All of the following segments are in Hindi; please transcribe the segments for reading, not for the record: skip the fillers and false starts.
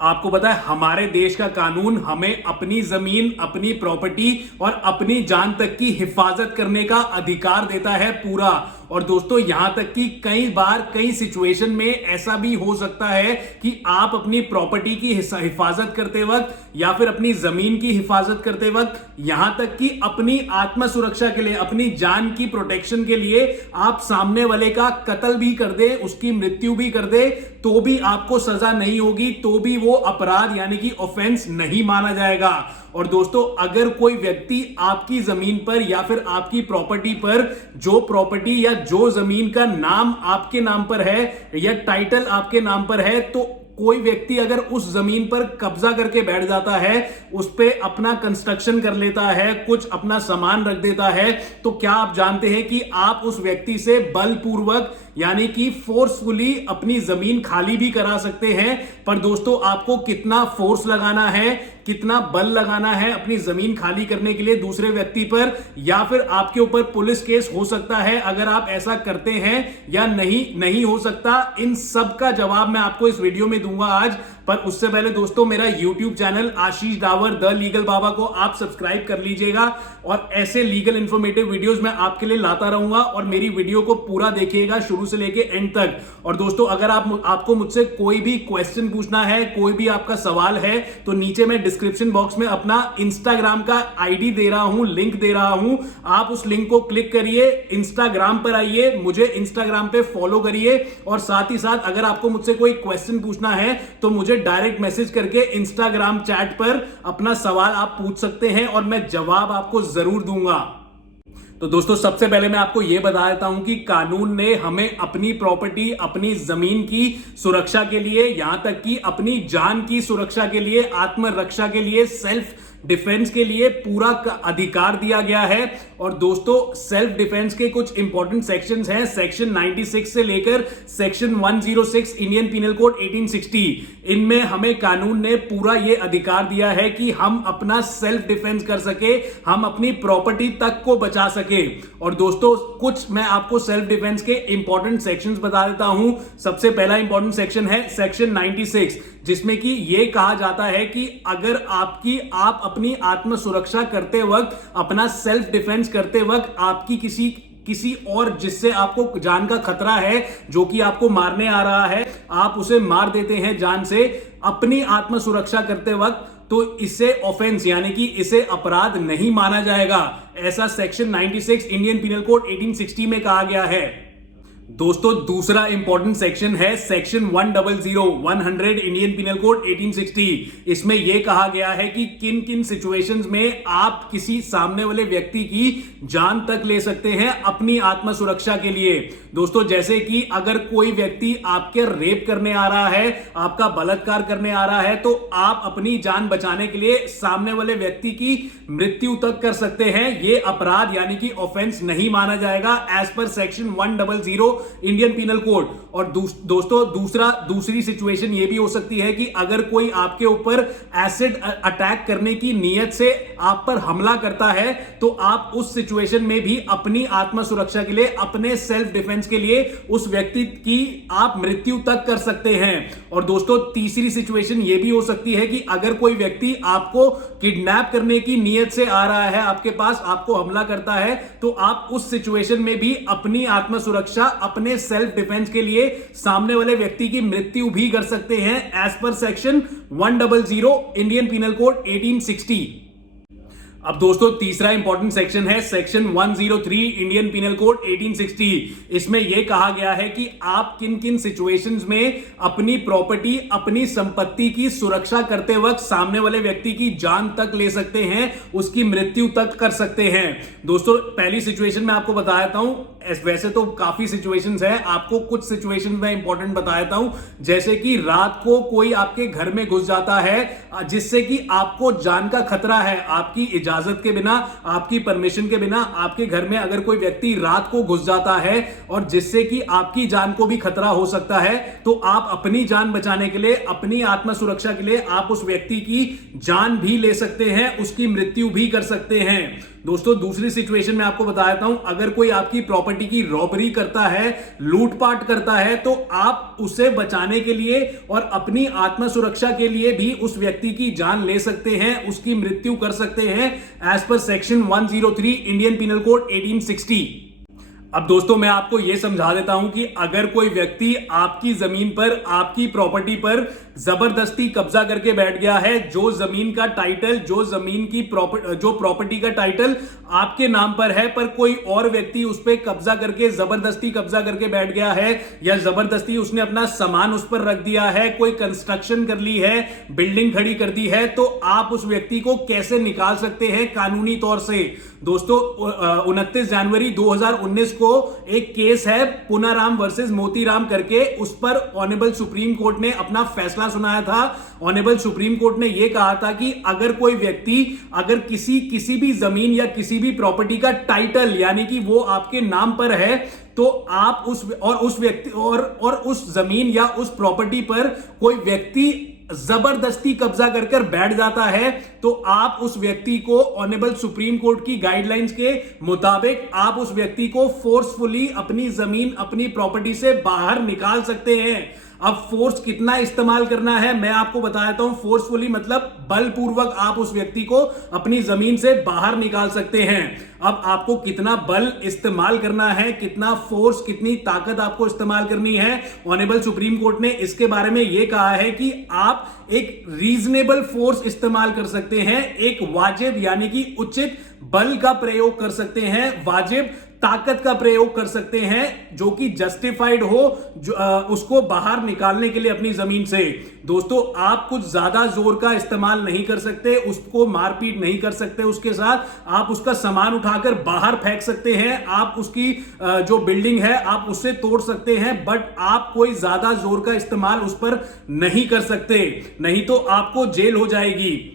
आपको पता है हमारे देश का कानून हमें अपनी जमीन, अपनी प्रॉपर्टी और अपनी जान तक की हिफाजत करने का अधिकार देता है पूरा। और दोस्तों यहां तक कि कई बार कई सिचुएशन में ऐसा भी हो सकता है कि आप अपनी प्रॉपर्टी की हिफाजत करते वक्त या फिर अपनी जमीन की हिफाजत करते वक्त, यहां तक कि अपनी आत्म सुरक्षा के लिए, अपनी जान की प्रोटेक्शन के लिए आप सामने वाले का कत्ल भी कर दे, उसकी मृत्यु भी कर दे, तो भी आपको सजा नहीं होगी, तो भी वो अपराध यानी कि ऑफेंस नहीं माना जाएगा। और दोस्तों अगर कोई व्यक्ति आपकी जमीन पर या फिर आपकी प्रॉपर्टी पर, जो प्रॉपर्टी या जो जमीन का नाम आपके नाम पर है या टाइटल आपके नाम पर है, तो कोई व्यक्ति अगर उस जमीन पर कब्जा करके बैठ जाता है, उस पे अपना कंस्ट्रक्शन कर लेता है, कुछ अपना सामान रख देता है, तो क्या आप जानते हैं कि आप उस व्यक्ति से बलपूर्वक यानी कि फोर्सफुली अपनी जमीन खाली भी करा सकते हैं। पर दोस्तों आपको कितना फोर्स लगाना है, कितना बल लगाना है अपनी जमीन खाली करने के लिए दूसरे व्यक्ति पर, या फिर आपके ऊपर पुलिस केस हो सकता है अगर आप ऐसा करते हैं या नहीं हो सकता, इन सब का जवाब मैं आपको इस वीडियो में दूंगा आज। पर उससे पहले दोस्तों मेरा YouTube channel Ashish Dawar the legal Baba को आप सब्सक्राइब कर लीजिएगा और ऐसे लीगल इंफॉर्मेटिव वीडियोस मैं आपके लिए लाता रहूंगा और मेरी वीडियो को पूरा देखिएगा शुरू से लेके एंड तक। और दोस्तों अगर आपको मुझसे कोई भी क्वेश्चन पूछना है, कोई भी आपका सवाल है, तो नीचे मैं डिस्क्रिप्शन बॉक्स में अपना इंस्टाग्राम का आईडी दे रहा हूं, लिंक दे रहा हूं, आप उस लिंक को क्लिक करिए, इंस्टाग्राम पर आइए, मुझे इंस्टाग्राम पे फॉलो करिए और साथ ही साथ अगर आपको मुझसे कोई क्वेश्चन पूछना है तो मुझे डायरेक्ट मैसेज करके इंस्टाग्राम चैट पर अपना सवाल आप पूछ सकते हैं और मैं जवाब आपको जरूर दूंगा। तो दोस्तों सबसे पहले मैं आपको यह बता देता हूं कि कानून ने हमें अपनी प्रॉपर्टी, अपनी जमीन की सुरक्षा के लिए, यहां तक कि अपनी जान की सुरक्षा के लिए, आत्मरक्षा के लिए, सेल्फ डिफेंस के लिए पूरा अधिकार दिया गया है। और दोस्तों सेल्फ डिफेंस के कुछ इंपॉर्टेंट सेक्शंस हैं, सेक्शन 96 से लेकर सेक्शन 106 इंडियन पिनल कोड 1860। इनमें हमें कानून ने पूरा यह अधिकार दिया है कि हम अपना सेल्फ डिफेंस कर सके, हम अपनी प्रॉपर्टी तक को बचा सके। और दोस्तों कुछ मैं आपको सेल्फ डिफेंस के इंपॉर्टेंट सेक्शंस बता देता हूं। सबसे पहला इंपॉर्टेंट सेक्शन है सेक्शन 96, जिसमें कि यह कहा जाता है कि अगर आप अपनी आत्म सुरक्षा करते वक्त, अपना सेल्फ डिफेंस करते वक्त आपकी किसी और जिससे आपको जान का खतरा है, जो कि आपको मारने आ रहा है, आप उसे मार देते हैं जान से अपनी आत्म सुरक्षा करते वक्त, तो इसे ऑफेंस यानी कि इसे अपराध नहीं माना जाएगा। ऐसा सेक्शन 96 इंडियन पिनल कोड 1860 में कहा गया है। दोस्तों दूसरा इंपॉर्टेंट सेक्शन है सेक्शन 100 इंडियन पिनल कोड 1860। इसमें यह कहा गया है कि किन किन सिचुएशंस में आप किसी सामने वाले व्यक्ति की जान तक ले सकते हैं अपनी आत्म सुरक्षा के लिए। दोस्तों जैसे कि अगर कोई व्यक्ति आपके रेप करने आ रहा है, आपका बलात्कार करने आ रहा है, तो आप अपनी जान बचाने के लिए सामने वाले व्यक्ति की मृत्यु तक कर सकते हैं। यह अपराध यानी कि ऑफेंस नहीं माना जाएगा as per section 100 Indian penal code. और दोस्तों दूसरी सिचुएशन यह भी हो सकती है कि अगर कोई आपके ऊपर एसिड अटैक करने की नीयत से आप पर हमला करता है, तो आप उस सिचुएशन में भी अपनी आत्म सुरक्षा के लिए, अपने सेल्फ डिफेंस के लिए उस व्यक्ति की आप मृत्यु तक कर सकते हैं। और दोस्तों तीसरी सिचुएशन यह भी हो सकती है कि अगर कोई व्यक्ति आपको किडनैप करने की नीयत से आ रहा है आपके पास, आपको हमला करता है, तो आप उस सिचुएशन में भी अपनी आत्म सुरक्षा, अपने सेल्फ डिफेंस के लिए सामने वाले व्यक्ति की मृत्यु भी कर सकते हैं as per section 100 Indian penal code 1860। अब दोस्तों तीसरा इंपॉर्टेंट सेक्शन है सेक्शन 103 इंडियन पिनल कोड 1860। इसमें यह कहा गया है कि आप किन किन सिचुएशंस में अपनी प्रॉपर्टी, अपनी संपत्ति की सुरक्षा करते वक्त सामने वाले व्यक्ति की जान तक ले सकते हैं, उसकी मृत्यु तक कर सकते हैं। दोस्तों पहली सिचुएशन मैं आपको बता देता हूं, वैसे तो काफी सिचुएशंस हैं, आपको कुछ सिचुएशन में इंपॉर्टेंट बता देता हूं। जैसे कि रात को कोई आपके घर में घुस जाता है जिससे कि आपको जान का खतरा है, आपकी इजाजत के बिना, आपकी परमिशन के बिना आपके घर में अगर कोई व्यक्ति रात को घुस जाता है और जिससे कि आपकी जान को भी खतरा हो सकता है, तो आप अपनी जान बचाने के लिए, अपनी आत्म सुरक्षा के लिए आप उस व्यक्ति की जान भी ले सकते हैं, उसकी मृत्यु भी कर सकते हैं। दोस्तों दूसरी सिचुएशन में आपको बता देता हूं, अगर कोई आपकी प्रॉपर्टी की रॉबरी करता है, लूटपाट करता है, तो आप उसे बचाने के लिए और अपनी आत्म सुरक्षा के लिए भी उस व्यक्ति की जान ले सकते हैं, उसकी मृत्यु कर सकते हैं as per section 103 Indian penal code 1860। अब दोस्तों मैं आपको यह समझा देता हूं कि अगर कोई व्यक्ति आपकी जमीन पर, आपकी प्रॉपर्टी पर जबरदस्ती कब्जा करके बैठ गया है, जो जमीन का टाइटल, जो जमीन की प्रॉपर्टी का टाइटल आपके नाम पर है, पर कोई और व्यक्ति उस पर कब्जा करके, जबरदस्ती कब्जा करके बैठ गया है, या जबरदस्ती उसने अपना सामान उस पर रख दिया है, कोई कंस्ट्रक्शन कर ली है, बिल्डिंग खड़ी कर दी है, तो आप उस व्यक्ति को कैसे निकाल सकते हैं कानूनी तौर से। दोस्तों 29 जनवरी 2019 को एक केस है पुनाराम वर्सेस मोतीराम करके, उस पर ऑनरेबल सुप्रीम कोर्ट ने अपना फैसला सुनाया था। ऑनरेबल सुप्रीम कोर्ट ने यह कहा था कि अगर कोई व्यक्ति, अगर किसी भी जमीन या किसी भी प्रॉपर्टी का टाइटल यानी कि वो आपके नाम पर है, तो आप उस व्यक्ति और उस जमीन या उस प्रॉपर्टी पर कोई व्यक्ति जबरदस्ती कब्जा कर बैठ जाता है, तो आप उस व्यक्ति को ऑनरेबल सुप्रीम कोर्ट की गाइडलाइंस के मुताबिक आप उस व्यक्ति को फोर्सफुली अपनी जमीन, अपनी प्रॉपर्टी से बाहर निकाल सकते हैं। अब फोर्स कितना इस्तेमाल करना है मैं आपको बता देता हूं। फोर्सफुली मतलब बलपूर्वक आप उस व्यक्ति को अपनी जमीन से बाहर निकाल सकते हैं। अब आपको कितना बल इस्तेमाल करना है, कितना फोर्स, कितनी ताकत आपको इस्तेमाल करनी है, ऑनरेबल सुप्रीम कोर्ट ने इसके बारे में यह कहा है कि आप एक रीजनेबल फोर्स इस्तेमाल कर सकते हैं, एक वाजिब यानी कि उचित बल का प्रयोग कर सकते हैं, वाजिब ताकत का प्रयोग कर सकते हैं, जो कि जस्टिफाइड हो, उसको बाहर निकालने के लिए अपनी जमीन से। दोस्तों आप कुछ ज्यादा जोर का इस्तेमाल नहीं कर सकते, उसको मारपीट नहीं कर सकते, उसके साथ आप उसका सामान उठाकर बाहर फेंक सकते हैं, आप उसकी जो बिल्डिंग है आप उससे तोड़ सकते हैं, बट आप कोई ज्यादा जोर का इस्तेमाल उस पर नहीं कर सकते, नहीं तो आपको जेल हो जाएगी।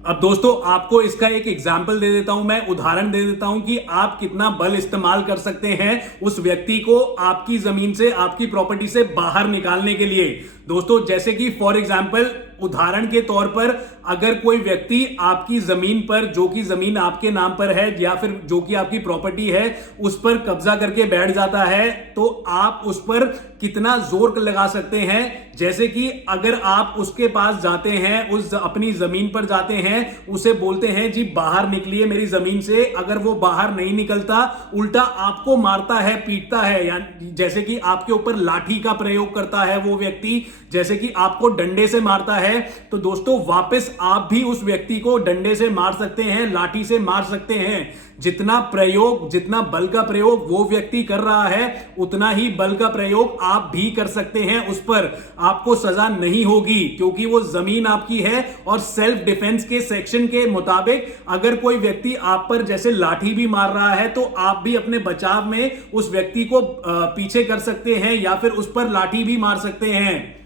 अब दोस्तों आपको इसका एक एग्जाम्पल दे देता हूं, मैं उदाहरण दे देता हूं कि आप कितना बल इस्तेमाल कर सकते हैं उस व्यक्ति को आपकी जमीन से, आपकी प्रॉपर्टी से बाहर निकालने के लिए। दोस्तों जैसे कि फॉर एग्जाम्पल, उदाहरण के तौर पर अगर कोई व्यक्ति आपकी जमीन पर, जो कि जमीन आपके नाम पर है या फिर जो कि आपकी प्रॉपर्टी है, उस पर कब्जा करके बैठ जाता है, तो आप उस पर कितना जोर लगा सकते हैं। जैसे कि अगर आप उसके पास जाते हैं, उस अपनी जमीन पर जाते हैं, उसे बोलते हैं जी बाहर निकलिए मेरी जमीन से, अगर वो बाहर नहीं निकलता, उल्टा आपको मारता है, पीटता है, यानी जैसे कि आपके ऊपर लाठी का प्रयोग करता है वो व्यक्ति, जैसे कि आपको डंडे से मारता है, तो दोस्तों वापस आप भी उस व्यक्ति को डंडे से मार सकते हैं, लाठी से मार सकते हैं। जितना प्रयोग, जितना बल का प्रयोग वो व्यक्ति कर रहा है, उतना ही बल का प्रयोग आप भी कर सकते हैं उस पर। आपको सजा नहीं होगी क्योंकि वो जमीन आपकी है, और सेल्फ डिफेंस के सेक्शन के मुताबिक अगर कोई व्यक्ति आप पर जैसे लाठी भी मार रहा है, तो आप भी अपने बचाव में उस व्यक्ति को पीछे कर सकते हैं या फिर उस पर लाठी भी मार सकते हैं।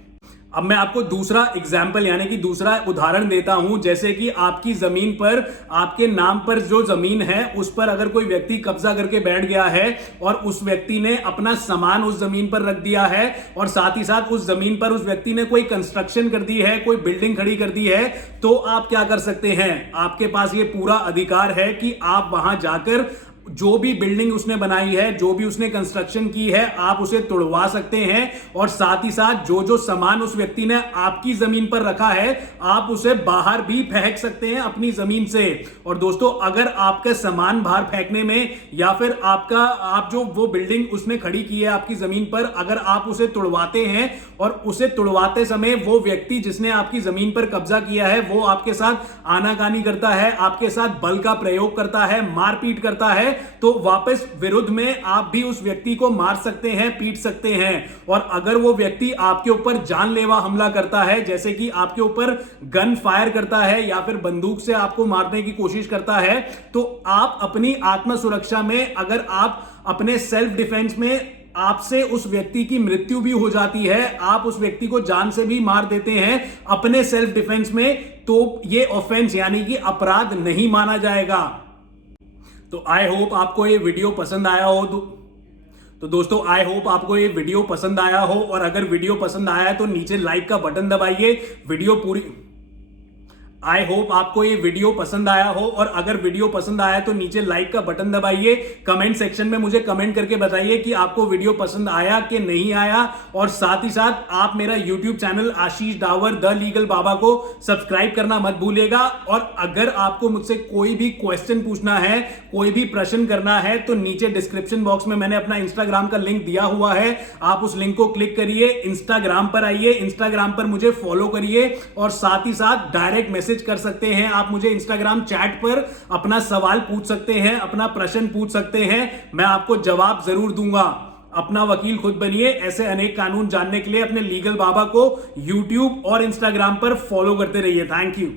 अब मैं आपको दूसरा एग्जाम्पल यानी कि दूसरा उदाहरण देता हूं। जैसे कि आपकी जमीन पर, आपके नाम पर जो जमीन है उस पर अगर कोई व्यक्ति कब्जा करके बैठ गया है और उस व्यक्ति ने अपना सामान उस जमीन पर रख दिया है, और साथ ही साथ उस जमीन पर उस व्यक्ति ने कोई कंस्ट्रक्शन कर दी है, कोई बिल्डिंग खड़ी कर दी है, तो आप क्या कर सकते हैं? आपके पास ये पूरा अधिकार है कि आप वहां जाकर जो भी बिल्डिंग उसने बनाई है, जो भी उसने कंस्ट्रक्शन की है, आप उसे तोड़वा सकते हैं, और साथ ही साथ जो जो सामान उस व्यक्ति ने आपकी जमीन पर रखा है, आप उसे बाहर भी फेंक सकते हैं अपनी जमीन से। और दोस्तों अगर आपका सामान बाहर फेंकने में, या फिर आप जो वो बिल्डिंग उसने खड़ी की है आपकी जमीन पर, अगर आप उसे तोड़वाते हैं और उसे तोड़वाते समय वो व्यक्ति जिसने आपकी जमीन पर कब्जा किया है वो आपके साथ आनाकानी करता है, आपके साथ बल का प्रयोग करता है, मारपीट करता है, तो वापस विरुद्ध में आप भी उस व्यक्ति को मार सकते हैं, पीट सकते हैं। और अगर वो व्यक्ति आपके ऊपर जानलेवा हमला करता है, जैसे कि आपके ऊपर गन फायर करता है या फिर बंदूक से आपको मारने की कोशिश करता है, तो आप अपनी आत्म सुरक्षा में, अगर आप अपने सेल्फ डिफेंस में, आपसे उस व्यक्ति की मृत्यु भी हो जाती है, आप उस व्यक्ति को जान से भी मार देते हैं अपने सेल्फ डिफेंस में, तो ये ऑफेंस यानी कि अपराध नहीं माना जाएगा। तो आई होप आपको ये वीडियो पसंद आया हो। तो दोस्तों आई होप आपको ये वीडियो पसंद आया हो, और अगर वीडियो पसंद आया है तो नीचे लाइक का बटन दबाइए। वीडियो पूरी आई होप आपको ये वीडियो पसंद आया हो, और अगर वीडियो पसंद आया तो नीचे लाइक का बटन दबाइए, कमेंट सेक्शन में मुझे कमेंट करके बताइए कि आपको वीडियो पसंद आया कि नहीं आया, और साथ ही साथ आप मेरा YouTube channel Ashish Dawar the legal Baba को सब्सक्राइब करना मत भूलिएगा। और अगर आपको मुझसे कोई भी क्वेश्चन पूछना है, कोई भी प्रश्न करना है, तो नीचे डिस्क्रिप्शन बॉक्स में मैंने अपना इंस्टाग्राम का लिंक दिया हुआ है, आप उस लिंक को क्लिक करिए, इंस्टाग्राम पर आइए, इंस्टाग्राम पर मुझे फॉलो करिए, और साथ ही साथ डायरेक्ट मैसेज कर सकते हैं आप मुझे इंस्टाग्राम चैट पर, अपना सवाल पूछ सकते हैं, अपना प्रश्न पूछ सकते हैं, मैं आपको जवाब जरूर दूंगा। अपना वकील खुद बनिए। ऐसे अनेक कानून जानने के लिए अपने लीगल बाबा को यूट्यूब और इंस्टाग्राम पर फॉलो करते रहिए। Thank you.